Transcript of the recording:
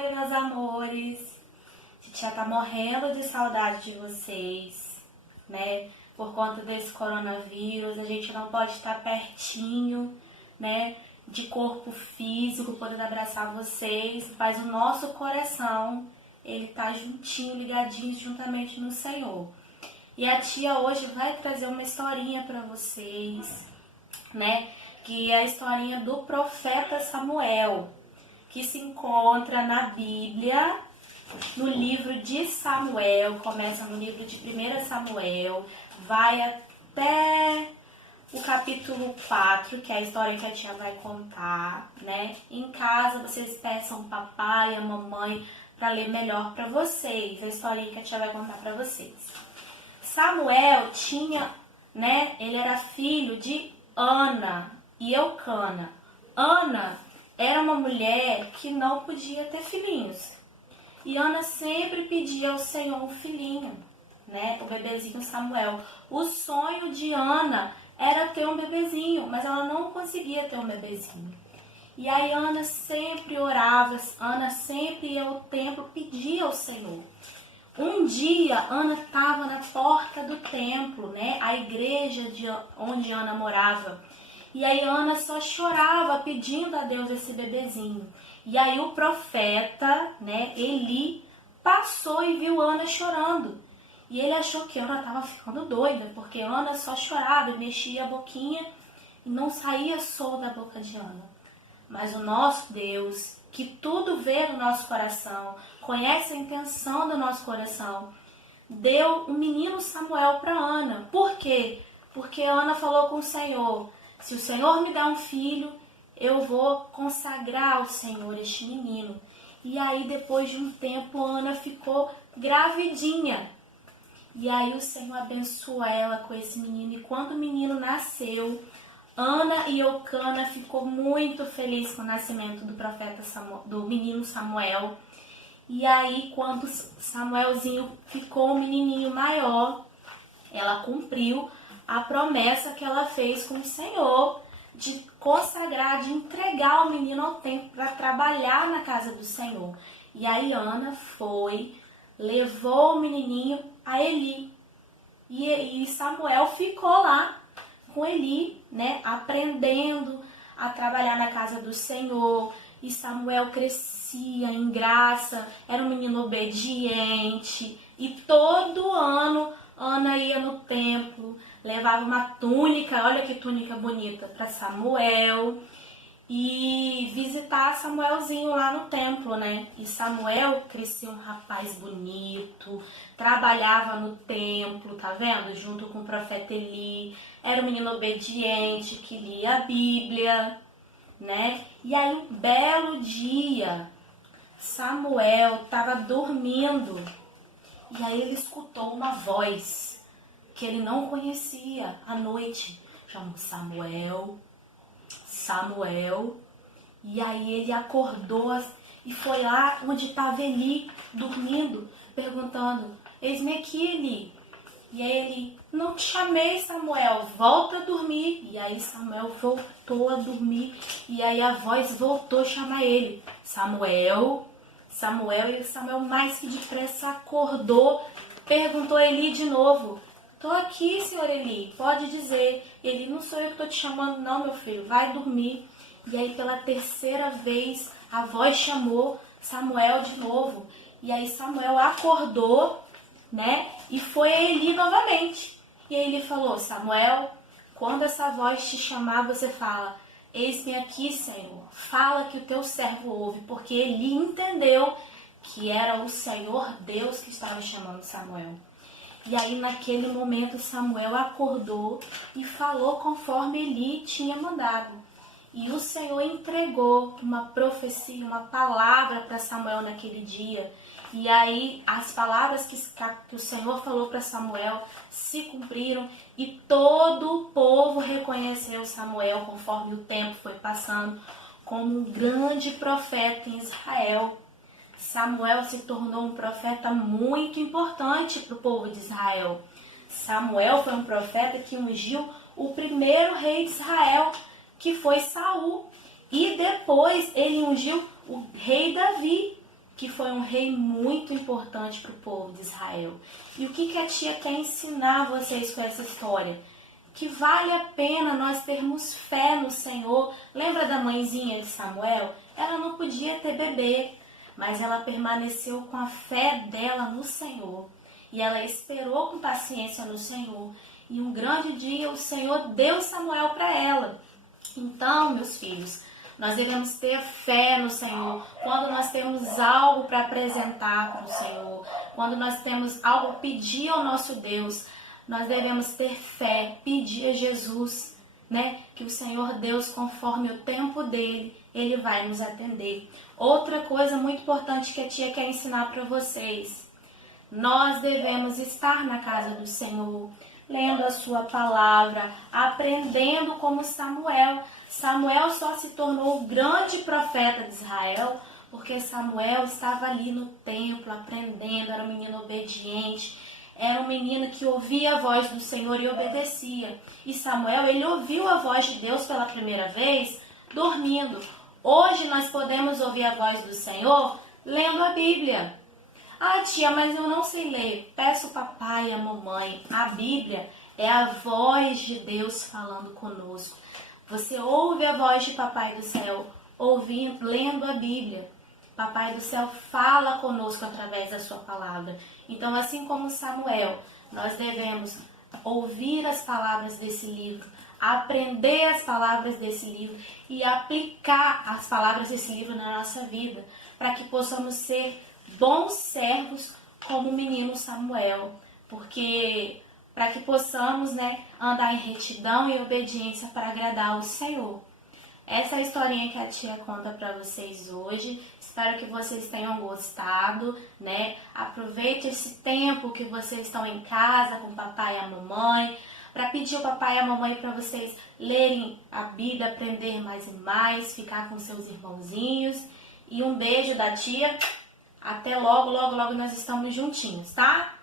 Oi, meus amores. A gente já tá morrendo de saudade de vocês, né? Por conta desse coronavírus, a gente não pode estar pertinho, né? De corpo físico, podendo abraçar vocês, mas o nosso coração, ele tá juntinho, ligadinho, juntamente no Senhor. E a tia hoje vai trazer uma historinha para vocês, né? Que é a historinha do profeta Samuel, que se encontra na Bíblia, no livro de Samuel, começa no livro de 1 Samuel, vai até o capítulo 4, que é a história que a tia vai contar, né? Em casa, vocês peçam o papai e a mamãe para ler melhor para vocês, a historinha que a tia vai contar para vocês. Samuel tinha, né? Ele era filho de Ana e Eucana. Ana era uma mulher que não podia ter filhinhos. E Ana sempre pedia ao Senhor um filhinho, né? O bebezinho Samuel. O sonho de Ana era ter um bebezinho, mas ela não conseguia ter um bebezinho. E aí Ana sempre orava, Ana sempre ia ao templo, pedia ao Senhor. Um dia, Ana estava na porta do templo, né? A igreja onde Ana morava. E aí Ana só chorava pedindo a Deus esse bebezinho. E aí o profeta, né, Eli, passou e viu Ana chorando. E ele achou que Ana estava ficando doida, porque Ana só chorava e mexia a boquinha e não saía som da boca de Ana. Mas o nosso Deus, que tudo vê no nosso coração, conhece a intenção do nosso coração, deu um menino Samuel para Ana. Por quê? Porque Ana falou com o Senhor: se o Senhor me dá um filho, eu vou consagrar ao Senhor este menino. E aí, depois de um tempo, Ana ficou gravidinha. E aí o Senhor abençoou ela com esse menino. E quando o menino nasceu, Ana e Eucana ficou muito feliz com o nascimento do profeta do menino Samuel. E aí, quando Samuelzinho ficou um menininho maior, ela cumpriu a promessa que ela fez com o Senhor de consagrar, de entregar o menino ao templo para trabalhar na casa do Senhor. E aí Ana foi, levou o menininho a Eli. E Samuel ficou lá com Eli, né, aprendendo a trabalhar na casa do Senhor. E Samuel crescia em graça, era um menino obediente. E todo ano Ana ia no templo, levava uma túnica, olha que túnica bonita, para Samuel, e visitar Samuelzinho lá no templo, né? E Samuel crescia um rapaz bonito, trabalhava no templo, tá vendo? Junto com o profeta Eli, era um menino obediente que lia a Bíblia, né? E aí um belo dia, Samuel estava dormindo, e aí ele escutou uma voz que ele não conhecia à noite. Chamou Samuel, Samuel. E aí ele acordou e foi lá onde estava Eli, dormindo, perguntando: eis-me aqui, Eli. E aí ele: não te chamei, Samuel, volta a dormir. E aí Samuel voltou a dormir. E aí a voz voltou a chamar ele: Samuel. Samuel, e Samuel mais que depressa acordou, perguntou a Eli de novo: tô aqui, senhor Eli, pode dizer. Ele: não sou eu que estou te chamando não, meu filho, vai dormir. E aí pela terceira vez a voz chamou Samuel de novo. E aí Samuel acordou, né, e foi a Eli novamente. E aí ele falou: Samuel, quando essa voz te chamar, você fala: eis-me aqui, Senhor, fala que o teu servo ouve, porque Eli entendeu que era o Senhor Deus que estava chamando Samuel. E aí naquele momento Samuel acordou e falou conforme Eli tinha mandado. E o Senhor entregou uma profecia, uma palavra para Samuel naquele dia. E aí as palavras que o Senhor falou para Samuel se cumpriram e todo o povo reconheceu Samuel, conforme o tempo foi passando, como um grande profeta em Israel. Samuel se tornou um profeta muito importante para o povo de Israel. Samuel foi um profeta que ungiu o primeiro rei de Israel, que foi Saul. E depois ele ungiu o rei Davi, que foi um rei muito importante para o povo de Israel. E o que a tia quer ensinar vocês com essa história? Que vale a pena nós termos fé no Senhor. Lembra da mãezinha de Samuel? Ela não podia ter bebê, mas ela permaneceu com a fé dela no Senhor. E ela esperou com paciência no Senhor. E um grande dia o Senhor deu Samuel para ela. Então, meus filhos, nós devemos ter fé no Senhor. Quando nós temos algo para apresentar para o Senhor, quando nós temos algo a pedir ao nosso Deus, nós devemos ter fé, pedir a Jesus, né? Que o Senhor Deus, conforme o tempo dele, ele vai nos atender. Outra coisa muito importante que a tia quer ensinar para vocês: nós devemos estar na casa do Senhor, lendo a sua palavra, aprendendo como Samuel. Samuel só se tornou o grande profeta de Israel porque Samuel estava ali no templo aprendendo, era um menino obediente, era um menino que ouvia a voz do Senhor e obedecia. E Samuel, ele ouviu a voz de Deus pela primeira vez dormindo. Hoje nós podemos ouvir a voz do Senhor lendo a Bíblia. Ah, tia, mas eu não sei ler. Peço ao papai e à mamãe. A Bíblia é a voz de Deus falando conosco. Você ouve a voz de Papai do Céu lendo a Bíblia. Papai do Céu fala conosco através da sua palavra. Então, assim como Samuel, nós devemos ouvir as palavras desse livro, aprender as palavras desse livro e aplicar as palavras desse livro na nossa vida, para que possamos ser bons servos como o menino Samuel, porque para que possamos, andar em retidão e obediência para agradar o Senhor. Essa é a historinha que a tia conta para vocês hoje. Espero que vocês tenham gostado, Aproveite esse tempo que vocês estão em casa com o papai e a mamãe, para pedir ao papai e a mamãe para vocês lerem a Bíblia, aprender mais e mais, ficar com seus irmãozinhos. E um beijo da tia. Até logo, logo, logo nós estamos juntinhos, tá?